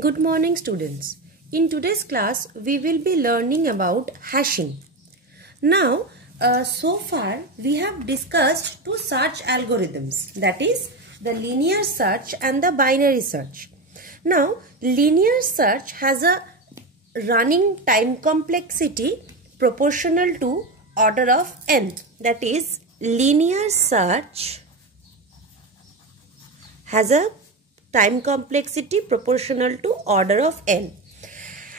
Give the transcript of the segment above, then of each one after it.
Good morning, students. In today's class, we will be learning about hashing. Now, so far we have discussed two search algorithms, that is the linear search and the binary search. Now, linear search has a running time complexity proportional to order of n. That is, linear search has a time complexity proportional to order of n.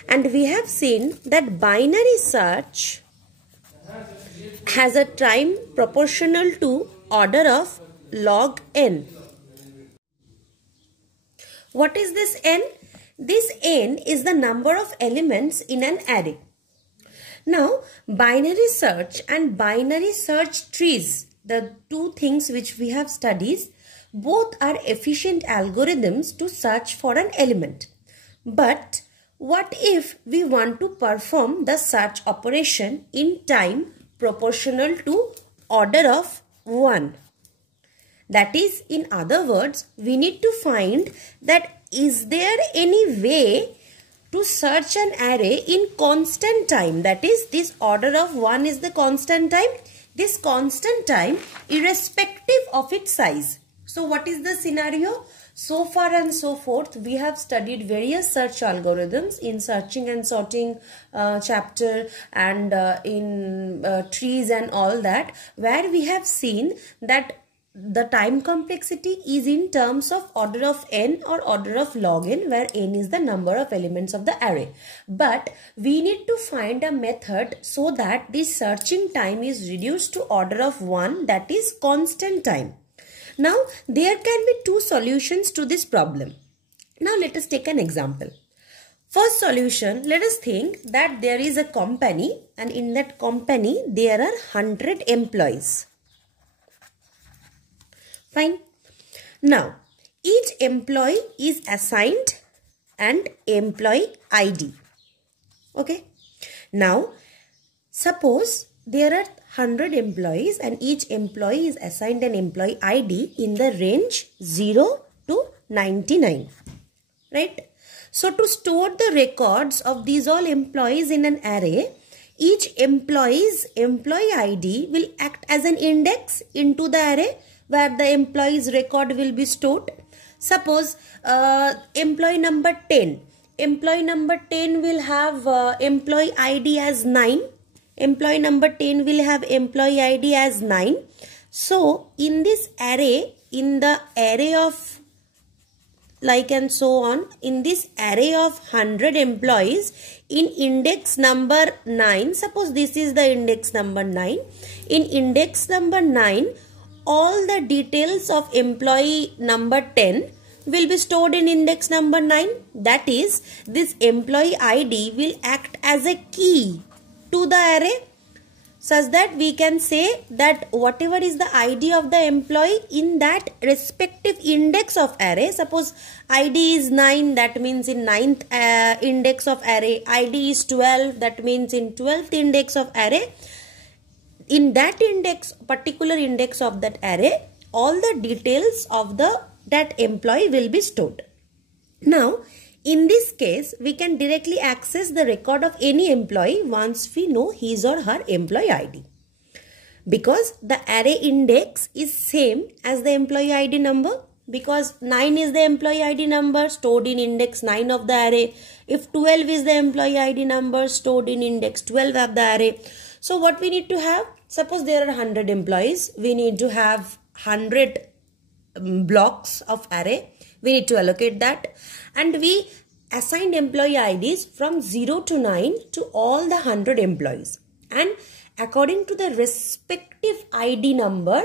And we have seen that binary search has a time proportional to order of log n. What is this n? This n is the number of elements in an array. Now, binary search and binary search trees, the two things which we have studied, both are efficient algorithms to search for an element. But what if we want to perform the search operation in time proportional to order of 1? That is, in other words, we need to find that is there any way to search an array in constant time. That is, this order of 1 is the constant time. This constant time irrespective of its size. So what is the scenario? So far and so forth, we have studied various search algorithms in searching and sorting chapter and in trees and all that, where we have seen that the time complexity is in terms of order of n or order of log n, where n is the number of elements of the array. But we need to find a method so that this searching time is reduced to order of 1, that is constant time. Now, there can be two solutions to this problem. Now, let us take an example. First solution, let us think that there is a company and in that company there are 100 employees. Fine. Now, each employee is assigned an employee ID. Okay. Now, suppose there are 100 employees and each employee is assigned an employee ID in the range 0 to 99. Right? So, to store the records of these all employees in an array, each employee's employee ID will act as an index into the array where the employee's record will be stored. Suppose employee number 10. Employee number 10 will have employee ID as 9. Employee number 10 will have employee ID as 9. So, in this array, in the array of like and so on, in this array of 100 employees, in index number 9, suppose this is the index number 9. In index number 9, all the details of employee number 10 will be stored in index number 9. That is, this employee ID will act as a key to the array, such that we can say that whatever is the ID of the employee in that respective index of array, suppose ID is 9, that means in 9th index of array, ID is 12, that means in 12th index of array, in that index, particular index of that array, all the details of that employee will be stored. Now, in this case, we can directly access the record of any employee once we know his or her employee ID. Because the array index is same as the employee ID number. Because 9 is the employee ID number stored in index 9 of the array. If 12 is the employee ID number stored in index 12 of the array. So what we need to have? Suppose there are 100 employees. We need to have 100 blocks of array. We need to allocate that, and we assigned employee IDs from 0 to 9 to all the 100 employees, and according to the respective ID number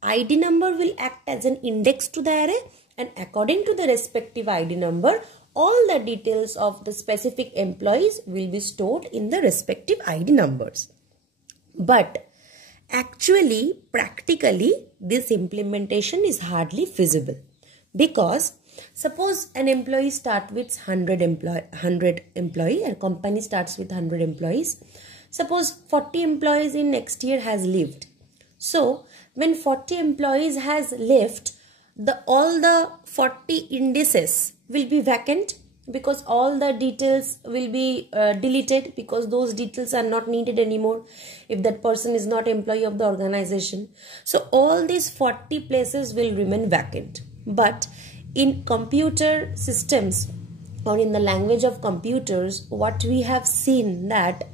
will act as an index to the array, and according to the respective ID number, all the details of the specific employees will be stored in the respective ID numbers. But actually, practically, this implementation is hardly feasible. Because suppose an employee starts with 100 employee, a company starts with 100 employees. Suppose 40 employees in next year has left. So, when 40 employees has left, all the 40 indices will be vacant. because all the details will be deleted, because those details are not needed anymore if that person is not employee of the organization. So all these 40 places will remain vacant. But in computer systems, or in the language of computers, what we have seen that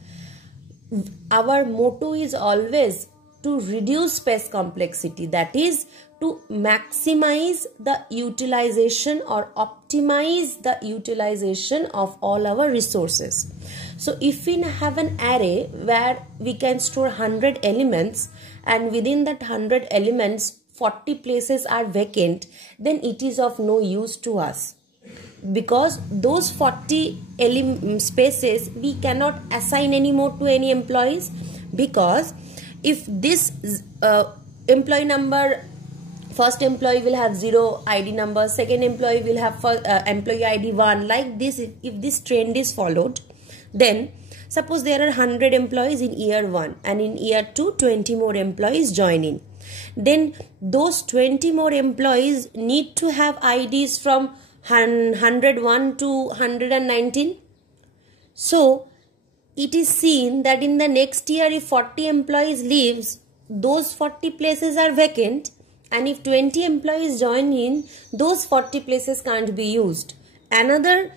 our motto is always to reduce space complexity, that is to maximize the utilization or optimize the utilization of all our resources. So if we have an array where we can store 100 elements and within that 100 elements 40 places are vacant, then it is of no use to us, because those 40 spaces we cannot assign anymore to any employees. Because if this employee number, first employee will have 0 ID number, second employee will have employee ID 1, like this, if this trend is followed, then suppose there are 100 employees in year 1 and in year 2 20 more employees join in, then those 20 more employees need to have IDs from 101 to 119. So it is seen that in the next year, if 40 employees leaves, those 40 places are vacant, and if 20 employees join in, those 40 places can't be used. Another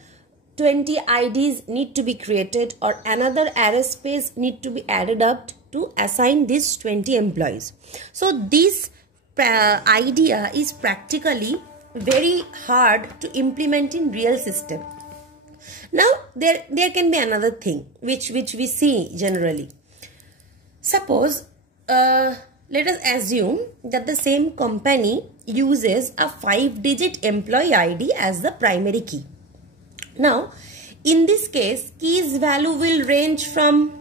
20 IDs need to be created, or another array space need to be added up to assign these 20 employees. So this idea is practically very hard to implement in real system. Now there can be another thing which we see generally. Suppose let us assume that the same company uses a 5-digit employee ID as the primary key. Now in this case, keys value will range from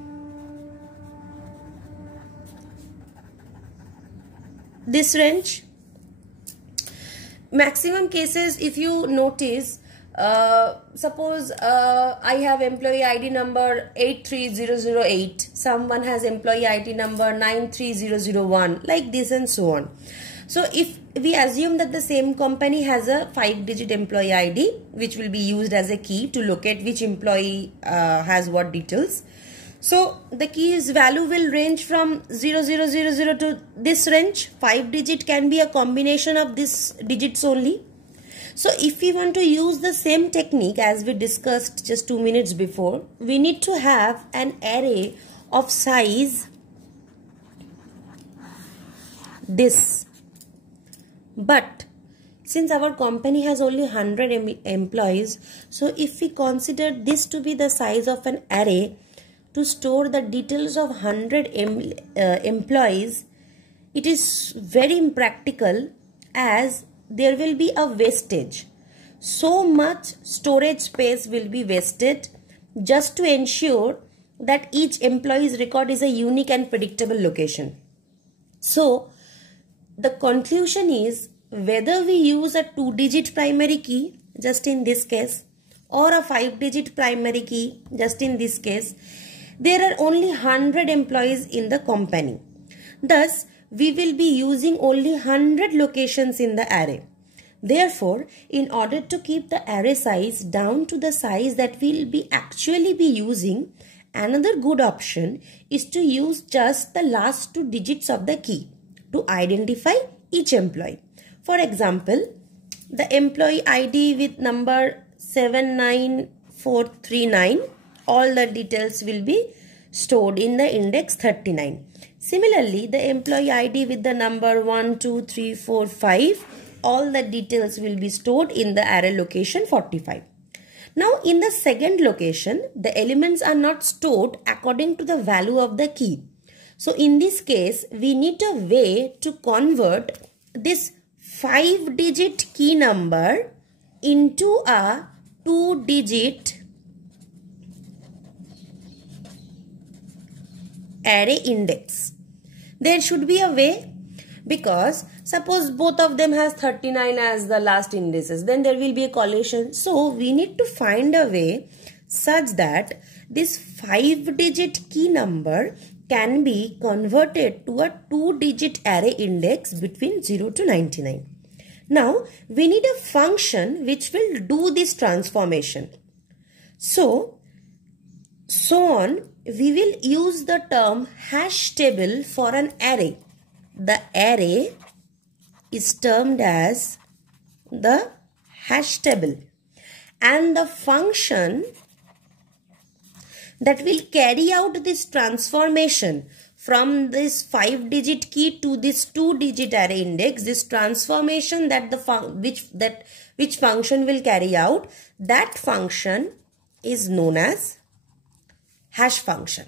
this range. Maximum cases, if you notice, suppose I have employee ID number 83008, someone has employee ID number 93001, like this and so on. So if we assume that the same company has a 5-digit employee ID which will be used as a key to locate which employee has what details, so the keys value will range from 0000 to this range. 5-digit can be a combination of these digits only. So if we want to use the same technique as we discussed just 2 minutes before, we need to have an array of size this. But since our company has only 100 employees, so if we consider this to be the size of an array to store the details of 100 employees, it is very impractical, as there will be a wastage. So much storage space will be wasted just to ensure that each employee's record is a unique and predictable location. So the conclusion is, whether we use a 2-digit primary key, just in this case, or a 5-digit primary key, just in this case, there are only 100 employees in the company. Thus, we will be using only 100 locations in the array. Therefore, in order to keep the array size down to the size that we will actually be using, another good option is to use just the last 2 digits of the key to identify each employee. For example, the employee ID with number 79439, all the details will be stored in the index 39. Similarly, the employee ID with the number 12345, all the details will be stored in the array location 45. Now in the second location, the elements are not stored according to the value of the key. So in this case, we need a way to convert this 5-digit key number into a 2-digit array index. There should be a way, because suppose both of them has 39 as the last indices, then there will be a collation. So we need to find a way such that this 5-digit key number can be converted to a 2-digit array index between 0 to 99. Now we need a function which will do this transformation. So on, we will use the term hash table for an array. The array is termed as the hash table, and the function that will carry out this transformation from this 5-digit key to this 2-digit array index, this transformation that which function will carry out, that function is known as hash function.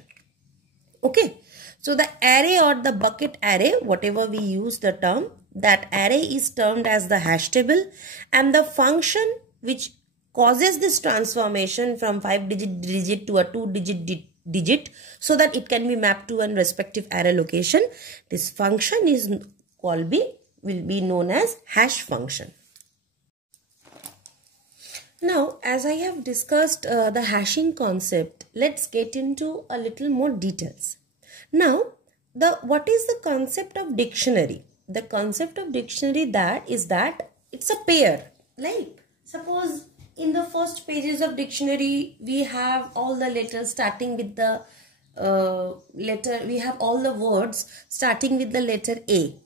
Okay, so the array or the bucket array, whatever we use the term, that array is termed as the hash table, and the function which causes this transformation from 5-digit to a 2-digit so that it can be mapped to a respective array location, this function will be known as hash function. Now, as I have discussed the hashing concept, let's get into a little more details. Now, what is the concept of dictionary? The concept of dictionary is that it's a pair. Like, suppose in the first pages of dictionary, we have all the letters starting with the we have all the words starting with the letter A.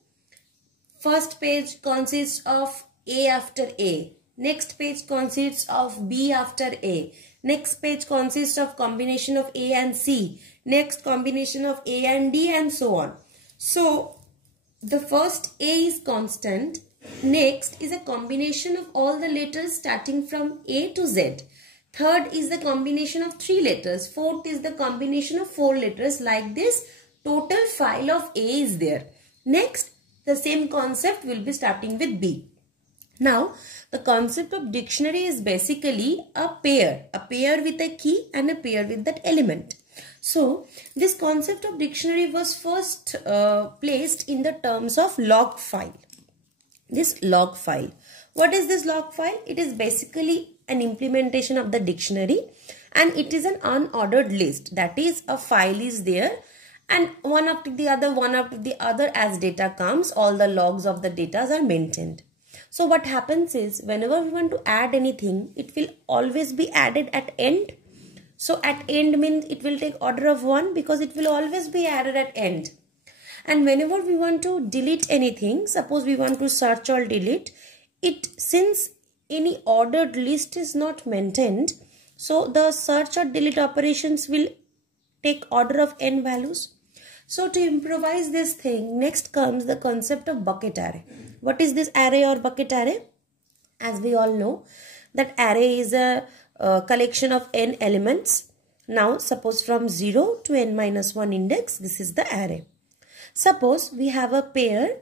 First page consists of A after A. Next page consists of B after A. Next page consists of combination of A and C. Next combination of A and D, and so on. So the first A is constant. Next is a combination of all the letters starting from A to Z. Third is the combination of 3 letters. Fourth is the combination of 4 letters. Like this, total file of A is there. Next, the same concept will be starting with B. Now, the concept of dictionary is basically a pair with a key and a pair with that element. So, this concept of dictionary was first placed in the terms of log file. This log file. What is this log file? It is basically an implementation of the dictionary, and it is an unordered list. That is, a file is there and one after the other as data comes, all the logs of the data are maintained. So what happens is, whenever we want to add anything, it will always be added at end. So at end means it will take order of 1 because it will always be added at end. And whenever we want to delete anything, suppose we want to search or delete it, since any ordered list is not maintained, so the search or delete operations will take order of n values. So to improvise this thing, next comes the concept of bucket array. What is this array or bucket array? As we all know, that array is a collection of n elements. Now suppose from 0 to n-1 index, this is the array. Suppose we have a pair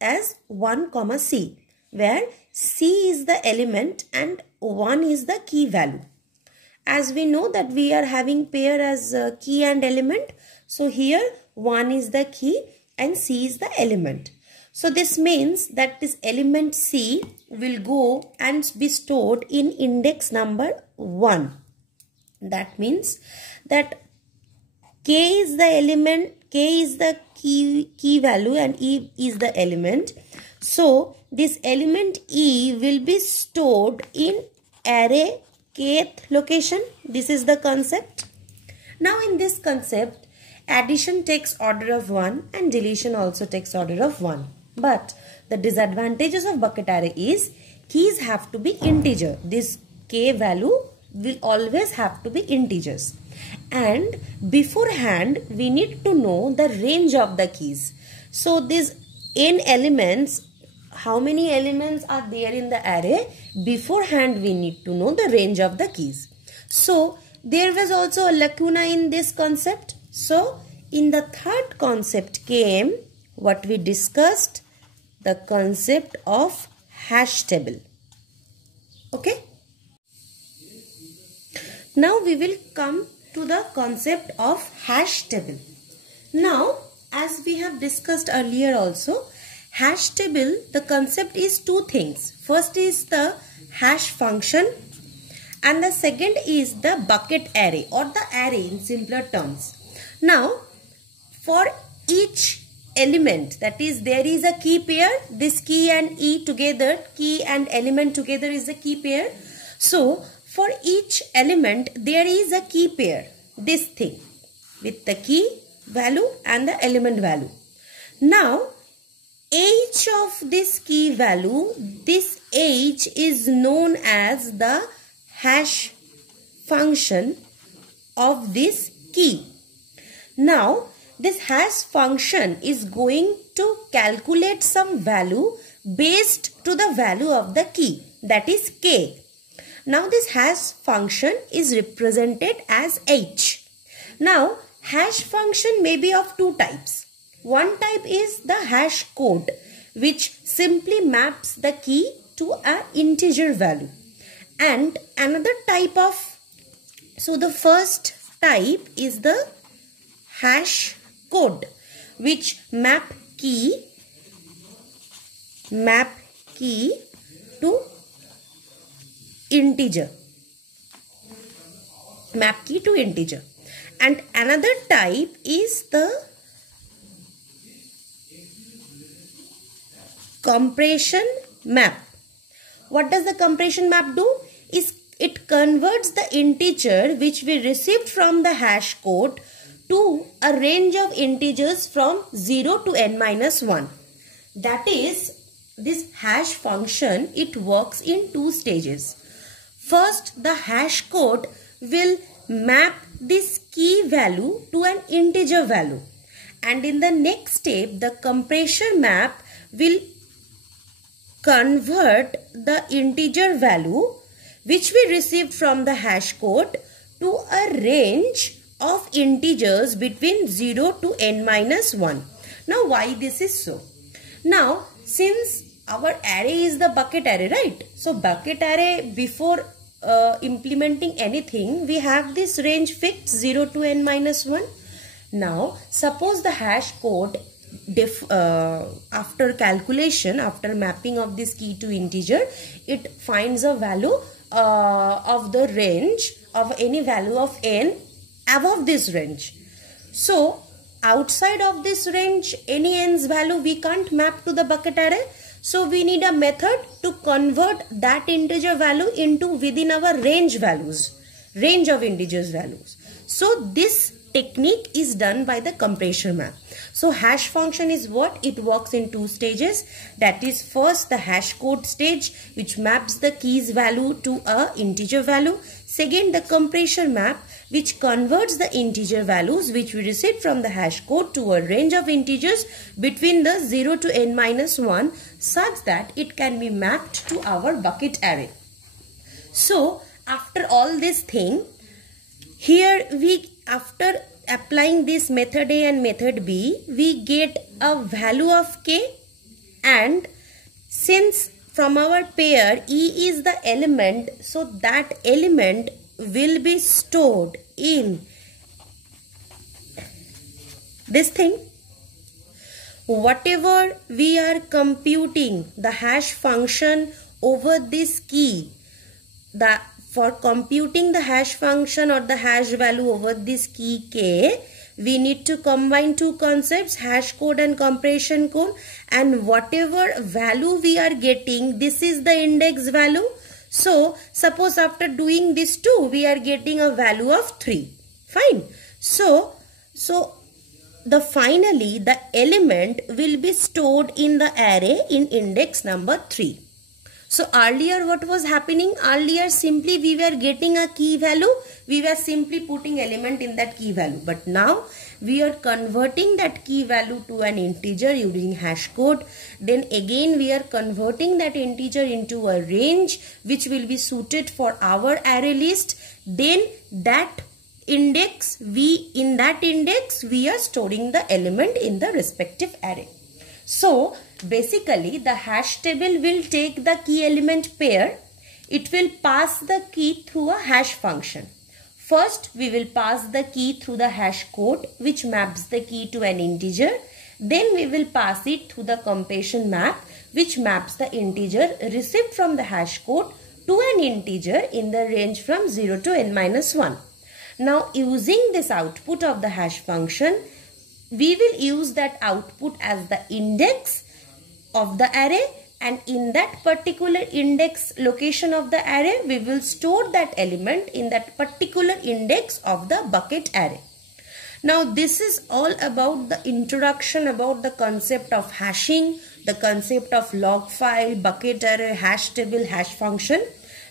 as 1, C, where C is the element and 1 is the key value. As we know that we are having pair as key and element, so here 1 is the key and C is the element. So this means that this element C will go and be stored in index number 1. That means that K is the element, K is the key value and E is the element. So this element E will be stored in array kth location. This is the concept. Now in this concept, addition takes order of 1 and deletion also takes order of 1. But the disadvantages of bucket array is keys have to be integer. This K value will always have to be integers. And beforehand, we need to know the range of the keys. So these n elements, how many elements are there in the array? Beforehand, we need to know the range of the keys. So there was also a lacuna in this concept. So in the third concept came what we discussed, the concept of hash table. Okay. Now we will come to the concept of hash table. Now, as we have discussed earlier also, hash table, the concept is two things. First is the hash function and the second is the bucket array or the array in simpler terms. Now, for each element, that is, there is a key pair, this key and E together, key and element together is a key pair. So for each element there is a key pair, this thing with the key value and the element value. Now each of this key value, this h is known as the hash function of this key. Now this hash function is going to calculate some value based to the value of the key, that is k. Now this hash function is represented as h. Now hash function may be of two types. One type is the hash code, which simply maps the key to an integer value. And another type of, so the first type is the hash code, which map key to integer. Map key to integer. And another type is the compression map. What does the compression map do? Is it converts the integer which we received from the hash code to a range of integers from 0 to n minus 1. That is, this hash function, it works in two stages. First, the hash code will map this key value to an integer value. And in the next step, the compression map will convert the integer value which we received from the hash code to a range of integers between 0 to n minus 1. Now why this is so? Now since our array is the bucket array, right? So bucket array, before implementing anything, we have this range fixed 0 to n minus 1. Now suppose the hash code after calculation, after mapping of this key to integer, it finds a value of the range of any value of n above this range. So outside of this range, any n's value we can't map to the bucket array. So we need a method to convert that integer value into within our range values, range of integers values. So this technique is done by the compression map. So hash function is what? It works in two stages. That is, first the hash code stage, which maps the key's value to a integer value. Second, the compression map, which converts the integer values which we received from the hash code to a range of integers between the 0 to n minus 1, such that it can be mapped to our bucket array. So after all this thing, here we, after applying this method A and method B, we get a value of k, and since from our pair E is the element, so that element will be stored in this thing. Whatever we are computing the hash function over this key, for computing the hash function or the hash value over this key k, we need to combine two concepts, hash code and compression code, and whatever value we are getting, this is the index value. So suppose after doing this two, we are getting a value of 3. Fine. So finally the element will be stored in the array in index number 3. So earlier what was happening? Earlier simply we were getting a key value, we were simply putting element in that key value. But now we are converting that key value to an integer using hash code. Then again we are converting that integer into a range which will be suited for our array list. Then that index, in that index we are storing the element in the respective array. So basically the hash table will take the key element pair. It will pass the key through a hash function. First we will pass the key through the hash code which maps the key to an integer. Then we will pass it through the compression map which maps the integer received from the hash code to an integer in the range from 0 to n minus 1. Now using this output of the hash function, we will use that output as the index of the array, and in that particular index location of the array, we will store that element in that particular index of the bucket array. Now this is all about the introduction about the concept of hashing, the concept of log file, bucket array, hash table, hash function.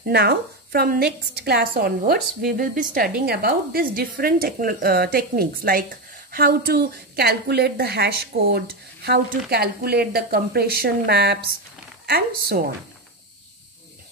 Now from next class onwards, we will be studying about these different techniques, like how to calculate the hash code, how to calculate the compression maps, and so on.